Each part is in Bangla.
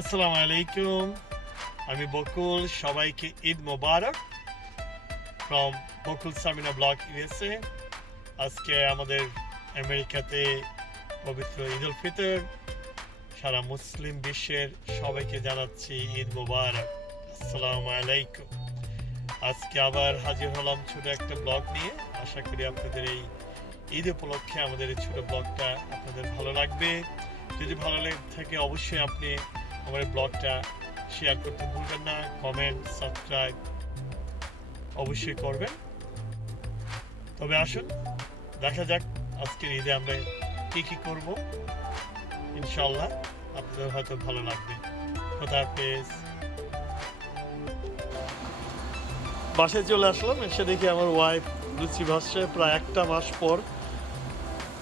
আসসালামু আলাইকুম, আমি বকুল। সবাইকে ঈদ মোবারক from Bakul Samina blog USA. আজকে আমাদের আমেরিকাতে পবিত্র ঈদ উল ফিতর। সারা মুসলিম বিশ্বের সবাইকে জানাচ্ছি ঈদ মোবারক। আসসালামু আলাইকুম। আজকে আবার হাজির হলাম ছোট একটা ব্লগ নিয়ে। আশা করি আপনাদের এই ঈদ উপলক্ষে আমাদের এই ছোট ব্লগটা আপনাদের ভালো লাগবে। যদি ভালো লেগে থাকে অবশ্যই আপনি আমার ব্লগটা শেয়ার করতে ভুলবেন না, কমেন্ট সাবস্ক্রাইব অবশ্যই করবেন। তবে আসুন দেখা যাক আজকের ঈদে আমরা কী করব। ইনশাল্লাহ আপনাদের হয়তো ভালো লাগবে। খোদা হাফেজ। বাসায় চলে আসলাম, এসে দেখি আমার ওয়াইফ লুচি ভাসছে প্রায় একটা মাস পর।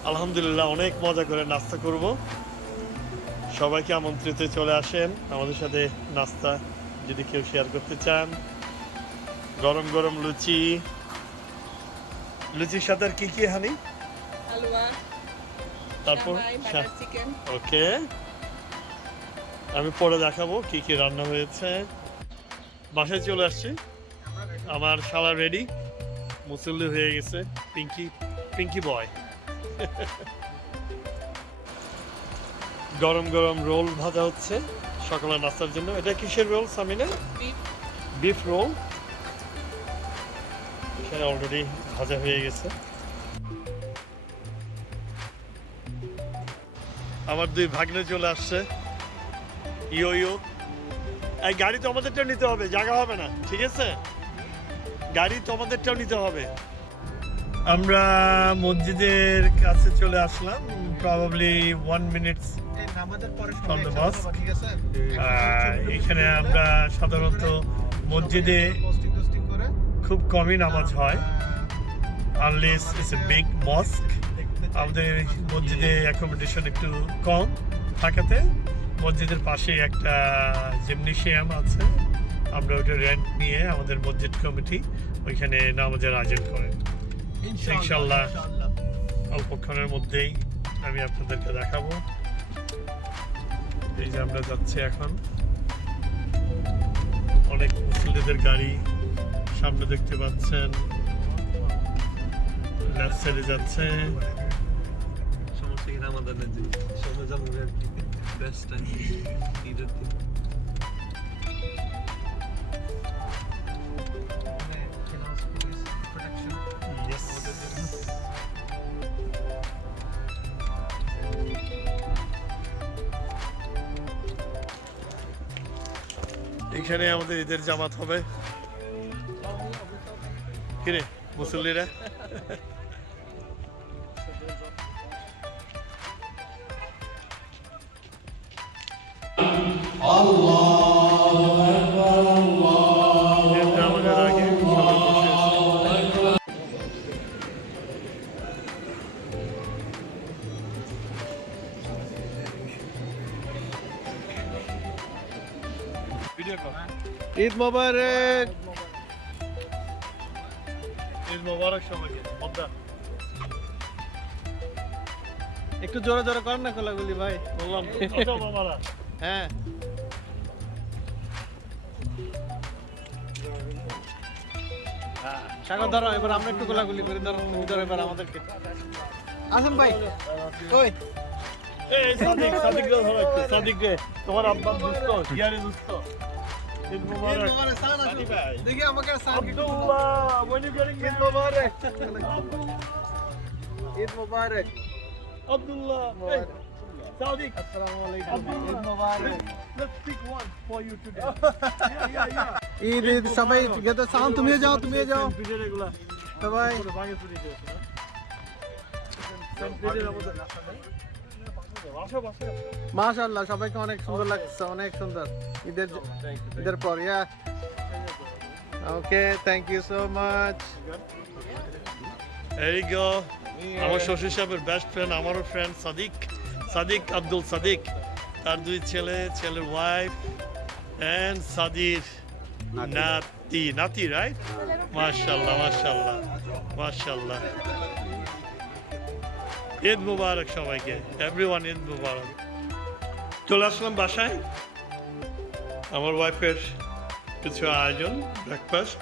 আলহামদুলিল্লাহ অনেক মজা করে নাস্তা করব। সবাইকে আমন্ত্রিত, চলে আসেন আমাদের সাথে নাস্তা যদি কেউ শেয়ার করতে চান। গরম গরম লুচি, লুচির সাথে আর কি হানি? হালুয়া, তারপর বাটার চিকেন। ওকে, আমি পরে দেখাবো কি কি রান্না হয়েছে। বাসায় চলে আসছি, আমার শালা রেডি, মুসল্লি হয়ে গেছে। পিঙ্কি বয়। গরম গরম রোল ভাজা হচ্ছে সকালে নাস্তার জন্য। এটা কিসের রোল সামিনা? Beef roll. এখানে অলরেডি ভাজা হয়ে গেছে। আমার দুই ভাগ্নে চলে আসছে। ইয়ো এই গাড়ি তো আমাদেরটাও নিতে হবে, জায়গা হবে না, ঠিক আছে? গাড়ি তো আমাদেরটাও নিতে হবে। আমরা মসজিদের কাছে চলে আসলাম, probably 1 minute from the mosque. এখানে আমরা সাধারণত মসজিদে খুব কমই নামাজ হয়, আনলেস ইটস এ বিগ মস্ক। আমাদের মসজিদে অ্যাকোমোডেশন একটু কম থাকাতে মসজিদের পাশে একটা জিমনেশিয়াম আছে। আমরা ওইটা রেন্ট নিয়ে আমাদের মসজিদ কমিটি ওইখানে নামাজের আয়োজন করেন। ইনশাল্লাহ অল্পক্ষণের মধ্যেই আমি আপনাদেরকে দেখাবো। এই যে আমরা যাচ্ছি এখন, অনেক মুসলিমদের গাড়ি সামনে দেখতে পাচ্ছেন, লেফট সাইডে যাচ্ছে। সমস্যা আমাদের বেস্ট টাইম ঈদের দিন। এখানে আমাদের ঈদের জামাত হবে। কিরে মুসল্লিরা? আমাদের আগে সবাই বসে আছে। ঈদ মোবারক। ঈদ মোবারক সবাইকে। একটু জোরে জোরে করেন না কোলাগুলি ভাই। বললাম বাবারা। হ্যাঁ, সাগর ধরো, এবার আমরা একটু কোলাগুলি করে ধরো। তুমি ধরো এবার আমাদেরকে। আসেন ভাই। ওই এই সাদিক রে ধরো একটু। সাদিক রে, তোমার আব্বা দুস্থ, ইয়ারে দুস্থ। ঈদ মোবারক। দেখি আমাকে Abdullah, when you getting Eid Mobarak? Eid Mobarak. Abdullah, hey, Sadik. আসসালামু আলাইকুম। Abdullah. Eid Mobarak. Let's pick one for you today. Yeah. Eid Eid সবাই টুগেদার সাউন্ড। তুমিও যাও, তুমিও যাও ভিডিও রেগুলা সবাই। ভাগে চুরি দিয়েছে না? ভিডিওর আমাদের বাসা মাশাআল্লাহ, সবাইকে অনেক সুন্দর লাগছে, অনেক সুন্দর ঈদের ঈদের পর। Yeah okay, thank you so much. There you go. আমার শ্বশুর সাহেবের বেস্ট ফ্রেন্ড, আমারও ফ্রেন্ড সাদিক আব্দুল সাদিক, তার দুই ছেলের ওয়াইফ এন্ড সাদির নাতি রাইট। মাশাআল্লাহ। ঈদ মুবারক সবাইকে, এভরিওয়ান ঈদ মুবারক। চলে আসলাম বাসায়, আমার ওয়াইফের কিছু আয়োজন, ব্রেকফাস্ট।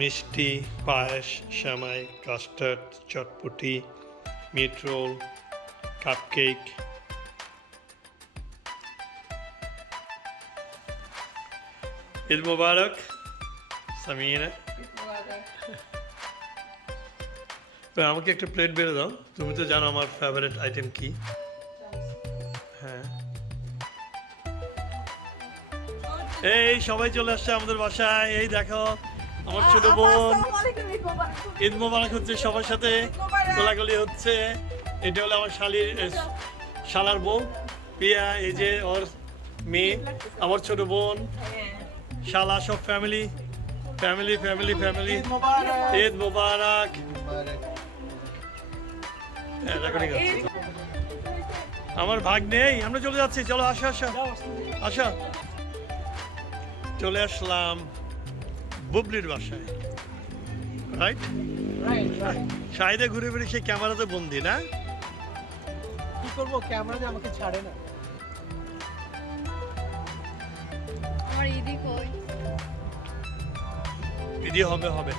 মিষ্টি, পায়েস, সেমাই, কাস্টার্ড, চটপটি, মিট রোল, কাপকেক। ঈদ মোবারক সামিনা। আমাকে একটা প্লেট বেড়ে দাও, তুমি তো জানো আমার ফেভারিট আইটেম কি। হ্যাঁ, এই সবাই চলে আসছে আমাদের বাসায়। এই দেখো আমার ছোট বোন, ঈদ মোবারক হচ্ছে, সবার সাথে কোলাকুলি হচ্ছে। এটা হলো আমার শালার বউ পিয়া, এই যে ওর মেয়ে, আমার ছোট বোন, শালা, সব family family family family. Eid মোবারক। হ্যাঁ, রেকর্ডিং হচ্ছে। আমার ভাগ নেই, আমরা চলে যাচ্ছি, চলো আসো আসো আসো। চলে আসলাম বুবলির বাসায়, রাইট? সাইডে ঘুরে ফিরে সে ক্যামেরাতে বন্দি না। কি করবো, ক্যামেরা যে আমাকে ছাড়ে না। আমার ইদি কই? ইদি হবে হবে।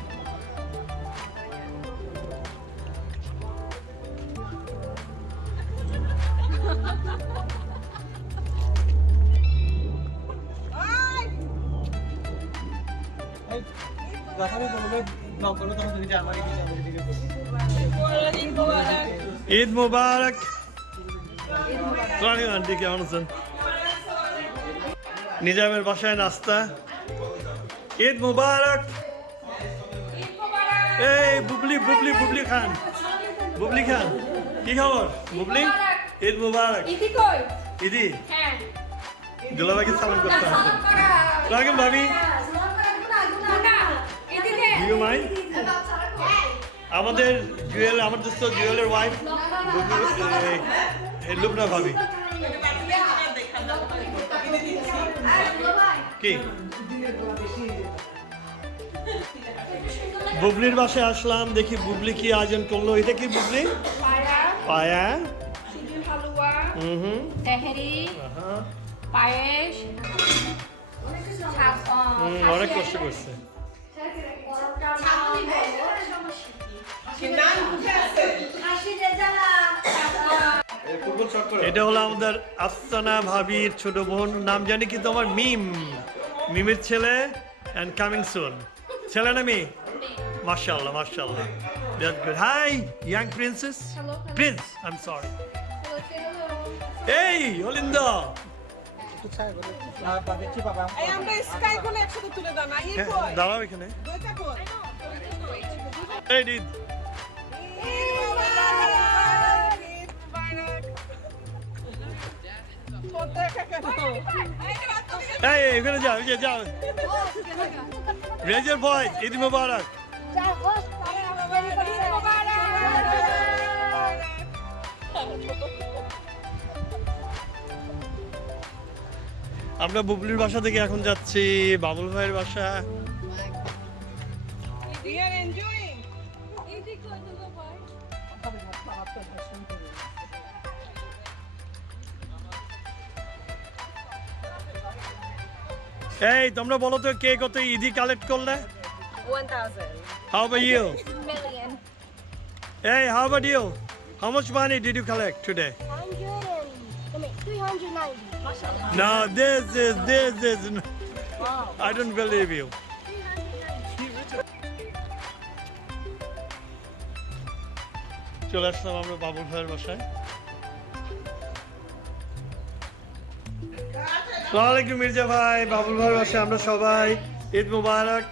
যখনই বলবে ব্লগ করো তখন তুমি আমার দিকে ঈদ মোবারক। আন্টি কেমন আছেন? নিজামের বাসায় নাস্তা। ঈদ মোবারক। এই বুবলি বুবলি বুবলি খান, বুবলি খান, কি খবর বুবলি? ঈদ মোবারক। ইদি কই? ইদি হ্যাঁ। দুলাভাইকে সালাম করতে হবে। রাখেন ভাবি, ইদি দে। ইউ মাই আমাদের জুয়েল, আমার দোস্ত জুয়েলের ওয়াইফ লুবনা ভাবি। কি বুবলির বাসায় আসলাম, দেখি বুবলি কি আয়োজন করলো। এটা কি বুবলি? পায়া, সুজির হালুয়া, হুম, তেহেরি, পায়েস, অনেক কষ্ট করছে। এটা হলো আমাদের আফসানা ভাবির ছোট বোন, নাম জানি কি তোমার? মিম, মিমের ছেলে, and coming soon। ছেলে না মেয়ে? মাশাআল্লাহ মাশাআল্লাহ, that's good. Hi young princess, Hello, hello. prince, I'm sorry. Hey Olinda, দেখছি বাবা। এই আমরা স্কাই কোলে একসাথে তুলে দাও না। ই কই? দাঁড়াও এখানে। দুইটা কই? এই দিদ, ঈদ মোবারক, ঈদ মোবারক। ছোট একা কেন? এই এখানে যাও, এই যে যাও, raise your voice, ঈদ মোবারক। আমরা বুবলির বাসা থেকে এখন যাচ্ছি বাবুল ভাইয়ের বাসা। We are enjoying. ইদি কই দুলো ভাই? এই তোমরা বলো তো কে কত ইদি কালেক্ট করলে? 1000. How about you? Million. Hey, how about you? How much money did you collect today? 390. Mashallah. No, this is. I don't believe you. চলে আসলাম আমরা বাবুল ভাইয়ের বাসায়। ওয়ালাইকুম মির্জা ভাই, বাবুল ভাইয়ের বাসায় আমরা সবাই। ঈদ মুবারক।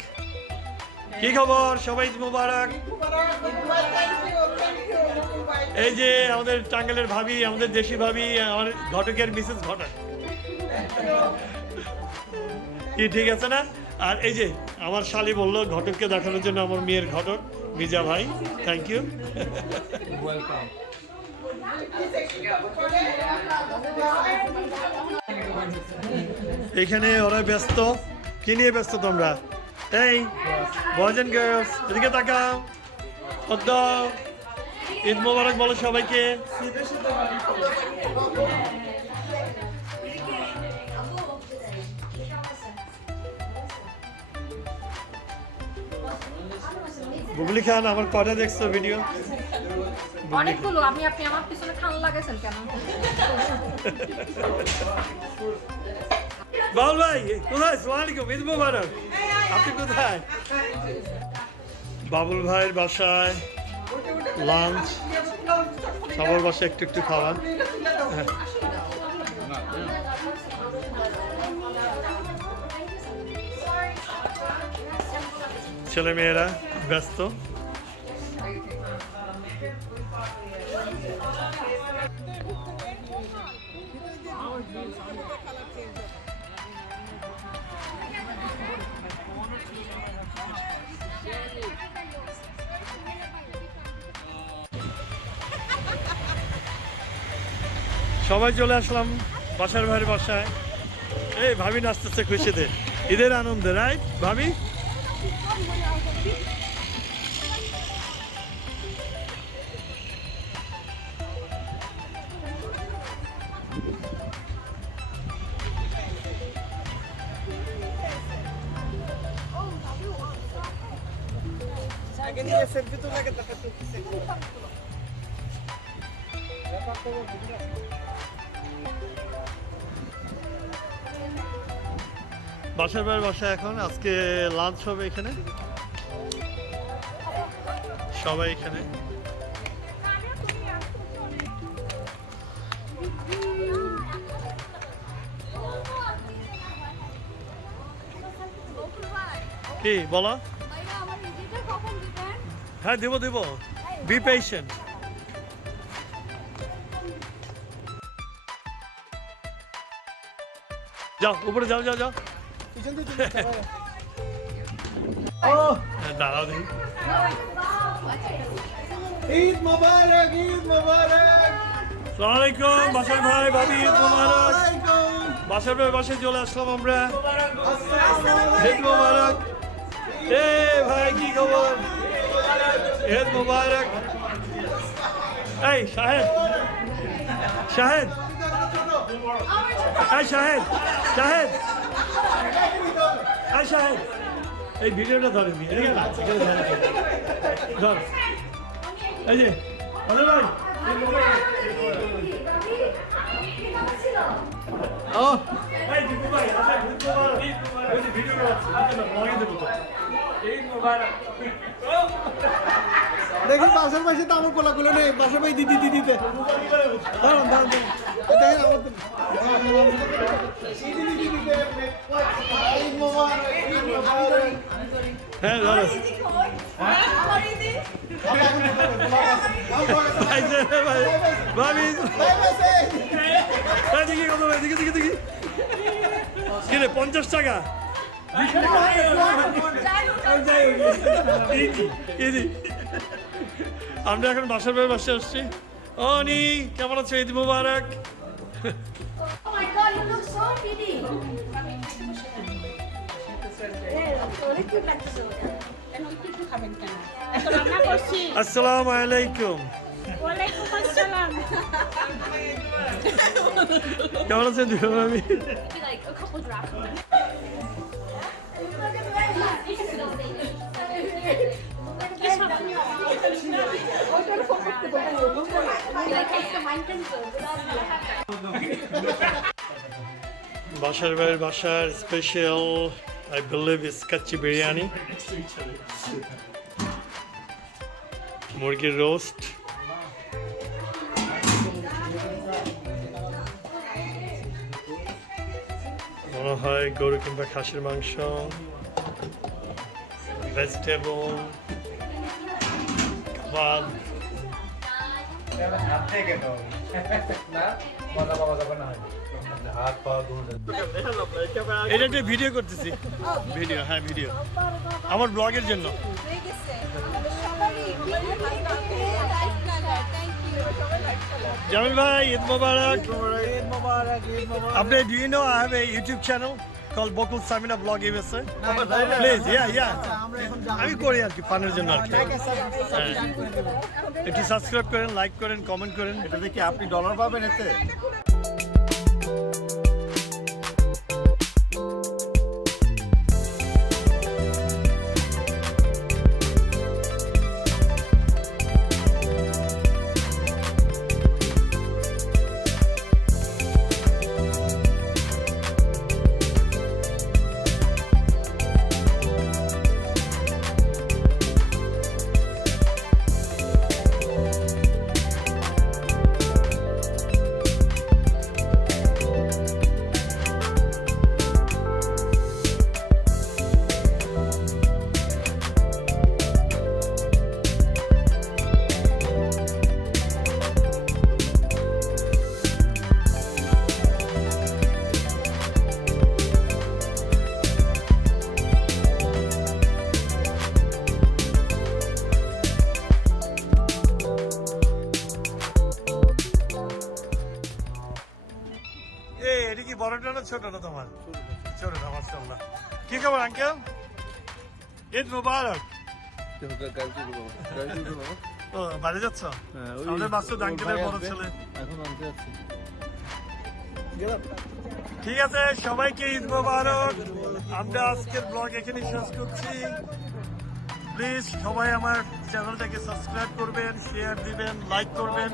কি খবর সবাই? ঈদ মুবারক। এই যে আমাদের টাঙ্গাইলের ভাবি, আমাদের দেশি ভাবি, আমার ঘটকের মিসেস ঘটক। কি ঠিক আছে না? আর এই যে আমার শালি বললো ঘটককে দেখানোর জন্য, আমার মেয়ের ঘটক মির্জা ভাই, থ্যাংক ইউ। ওয়েলকাম। এখানে ওরা ব্যস্ত। কি নিয়ে ব্যস্ত তোমরা? এই বয়েজ এন্ড গার্লস, এদিকে তাকাও। ঈদ মোবারক বলো সবাইকে। বুবলি খান, আমার কটা দেখছো ভিডিও? অনেকগুলো। আপনি আমার পিছনে খান লাগাইছেন কেন? বাউল ভাই কোথায়? আসসালামু আলাইকুম, ঈদ মোবারক। আপনি কোথায়? বাবুল ভাইয়ের বাসায় লাঞ্চ, সবার বাসায় একটু একটু খাওয়া। ছেলে মেয়েরা ব্যস্ত। সবাই চলে আসলাম বাসার ভাইয়ের বাসায়। এই ভাবি নাচতেছে খুশিতে, ঈদের আনন্দে, রাইট ভাবি? আগে নিয়ে সেলফি তো লাগে তারপর তো বাসার ভাইয়ের বাসায় এখন আজকে লাঞ্চ হবে এখানে, সবাই এখানে। কি বলো? হ্যাঁ দেবো দেবো, বি পেশেন্ট। যাও উপরে যাও যাও যাও। পিছন দিয়ে ও দাঁড়াও দেখি। ঈদ মোবারক, ঈদ মোবারক। আসসালামু আলাইকুম বাসার ভাই ভাবি, ঈদ মোবারক। বাসার ভাই বাসায় চলে আসলাম আমরা। ঈদ মোবারক। এ ভাই কি খবর? ঈদ মোবারক। এই শাহেদ, শাহেদ, এই শাহেদ, শাহেদ, এই শাহেদ, এই ভিডিওটা ধরেন, ধর। এই যে আরে ভাই, ও এই দীপু ভাই, আসলে ঈদ মোবারক। ওই যে ভিডিওটা আছে, লাগিয়ে দেবো তো। ঈদ মোবারক। দেখি পাশের পাশে তো আমার কোলাকুলো নেই, পাশের ভাই দিদি দিদিতে দাঁড়ান দাঁড়ান দেখেন আমার তো ঈদ মোবারক, ঈদ মোবারক। হ্যাঁ ধরো। ভাই যে, ভাই, ভাবি, এই দেখি কত ভাই, দেখি দেখি দেখি। কি রে 50 টাকা? ইজি। আমরা এখন বাসার ভাইয়ের বাসায় আসছি। ও নি, কেমন আছো? ঈদ মোবারক। Oh my god, you look so pretty. আসসালামু আলাইকুম। কেমন আছেন ভাবি? Be like a couple drops. বাসার ভাইয়ের বাসার স্পেশাল, আই বিলিভ ইস কাচ্চি বিরিয়ানি, মুরগির রোস্ট, মনে হয় গরু কিংবা খাসির মাংস, ভেজিটেবল, কাবাব। এটা একটা ভিডিও করতেছি, ভিডিও, হ্যাঁ ভিডিও, আমার ব্লগের জন্য। জামিল ভাই, ঈদ মোবারক। ঈদ মোবারক, ঈদ মোবারক। আপনি, do you know I have a YouTube channel? called Bokul Samina Vlog USA. Right. Please, yeah. আচ্ছা, আমরা এখন যাবো। আমি করি আর কি ফানের জন্য আর কি। লাইক আর সাবস্ক্রাইব করে দেবো। একটু সাবস্ক্রাইব করেন, লাইক করেন, কমেন্ট করেন। এটা দেখি আপনি ডলার পাবেন এতে? এটা কি বড়টা না ছোট না তোমার? ছোট না, মাশাআল্লাহ। কি খবর আঙ্কেল? ঈদ মুবারক। ও বাড়ি যাচ্ছ? আমাদের মাসুদ আঙ্কেলের বড় ছেলে। এখন আনতে যাচ্ছি। ঠিক আছে, সবাইকে ঈদ মুবারক। আমরা আজকের ব্লগ এখানে শেষ করছি। প্লিজ সবাই আমার চ্যানেলটাকে সাবস্ক্রাইব করবেন, শেয়ার দিবেন, লাইক করবেন।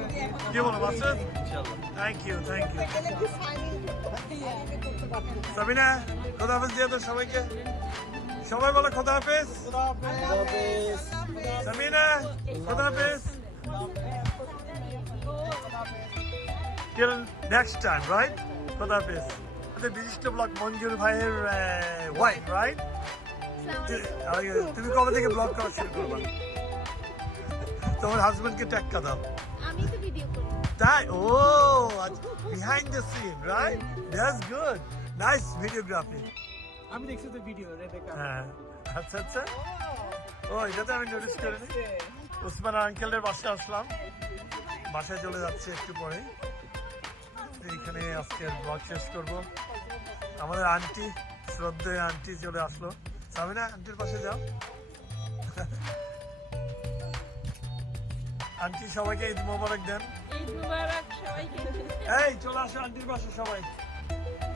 কি বলো মাসুদ? Thank you. সাবিনা, খোদা হাফেজ দিয়ে দাও সবাইকে। সবাই বলো খোদা হাফেজ। সাবিনা, খোদা হাফেজ। Till next time, right? খোদা হাফেজ। আমাদের বিশিষ্ট ব্লগ মঞ্জুর ভাইয়ের ওয়াইফ, রাইট? তুমি কবে থেকে ব্লগ করা শুরু করবা? তোমার হাজবেন্ডকে ট্যাক্কা দাও। আমি তো ভিডিও করি। তাই? ও, behind the scene, right? That's good. Nice videography. আমি দেখছি তো ভিডিও রেবেকা। হ্যাঁ, আচ্ছা। ও, এটা তো আমি নোটিস করিনি। উসমান আঙ্কেলের বাসায় আসলাম। বাসায় চলে যাচ্ছে একটু পরে। এইখানে আজকের ব্লগ শেষ করব। আমাদের আন্টি, শ্রদ্ধেয় আন্টি চলে আসলো। সাবিনা, আন্টির পাশে যাও। আন্টি সবাইকে ঈদ মোবারক দেন। ঈদ মুবারক সবাইকে। এই চলে আসো আন্টির পাশে সবাই।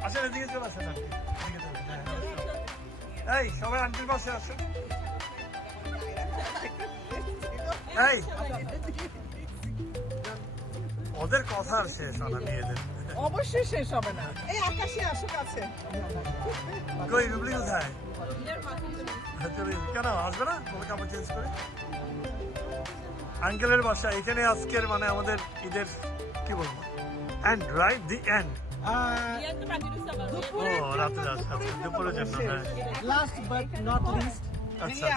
আসেন এদিকে চলে আসেন আন্টি। এদিকে চলে, হ্যাঁ, আসো। এই সবাই আন্টির পাশে আসো। এই ওদের কথা আর শেষ হয় না মেয়েদের। অবশ্যই শেষ হবে না। এই আকাশে আসুক আছে। কই রুবলি কোথায়? চলে গেছে। কেন আসবে না? বলে কাপড় চেঞ্জ করে। আঙ্কেলের বাসা এখানে আজকের মানে আমাদের ঈদের কি বলবো এন্ড, রাইট? The end. ও রাতে যাচ্ছে, দুপুরের জন্য। হ্যাঁ, Last but not least, আচ্ছা।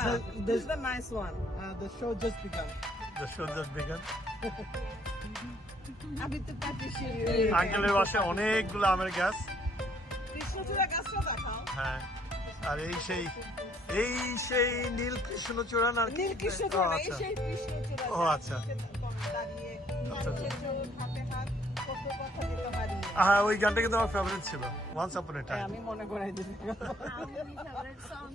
This is the nice one. the show just begun. The show just begun. আমি তো পাচ্ছি আঙ্কেলের বাসায় অনেকগুলো আমের গাছ। কৃষ্ণচূড়া গাছটা দেখাও। হ্যাঁ, আর এই সেই নীল কৃষ্ণচূড়া না? নীল ও, কৃষ্ণচূড়া, এই আচ্ছা। সেই কৃষ্ণচূড়া। ও, আচ্ছা। দাঁড়িয়ে আচ্ছা। মানুষের চরণ হাতে হাত, কত কথা দিতে পারি। হ্যাঁ, ওই গানটা কিন্তু আমার ফেভারিট ছিল, ওয়ান্স আপন এ টাইম। আমি মনে করাই দিই। আমার favorite song